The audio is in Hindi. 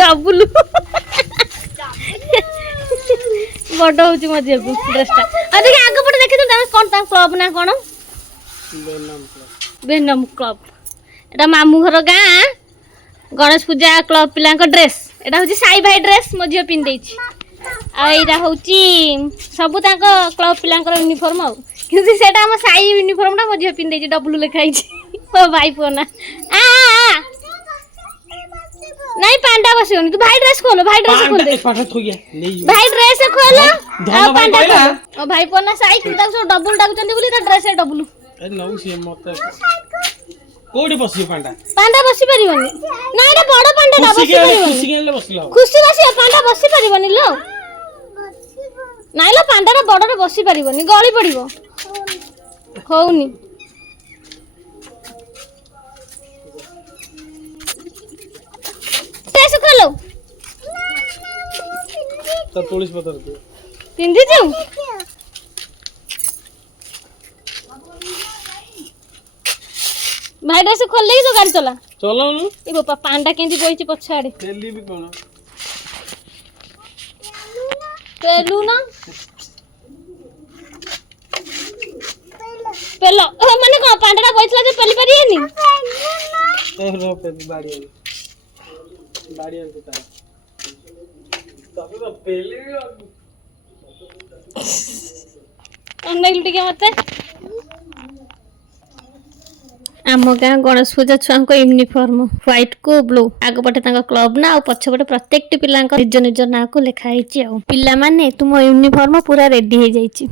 डबल बड़ हो मो झील को ड्रेसटा देखिए आग पटे देखी कौन क्लब ना कौन बेनम क्लब एटा मामू घर गाँ गणेश पूजा क्लब पिला ड्रेस एटा हूँ साई भाई ड्रेस मो झील पिंधे आईटा हूँ सब क्लब पिला यूनिफॉर्म आउ क्योंकि सेटा हम साई यूनिफॉर्मटा मो झील पिंधे डब्लू लिखाई ओ भाई पुअना नहीं पांडा बसियोनी तू भाई ड्रेस खोलो भाई ड्रेस खोल दे भाई ड्रेस खोलो आ पांडा ओ भाई पुअना साई तू सब डबल डाकुचंदी बोली ता ड्रेस डबल ए नौ से मत कोडी बसियो पांडा पांडा बसि परिबनी ना एटा बड़ पांडा ना बसि परिबनी खुशी गेले बसलो खुशी बसि पांडा बसि परिबनी लो नाइ लो पांडा रा बड़ रे बसि परिबनी गळी पड़िबो होउनी ड्रेस खोलो तो पुलिस पतर दे पिंदी छु भाई ड्रेस खोल ले तो गाड़ी चला चलो नु ए बापा पांडा केंदी बोइची पछाड़े दिल्ली भी कोन पेलू ना पेलो माने को पांडाटा बोइछला जे पेली परिएनी ए रो पे बाड़ी के तार तब तो पेले अनैल टिके मते आम गाँ गणेश पूजा छुआ यूनिफॉर्म व्हाइट को ब्लू आग पटे क्लब ना पछपटे प्रत्येक पिला निज निज ना को लिखाई पिला माने तुम यूनिफॉर्म पूरा रेडी हो जाइए।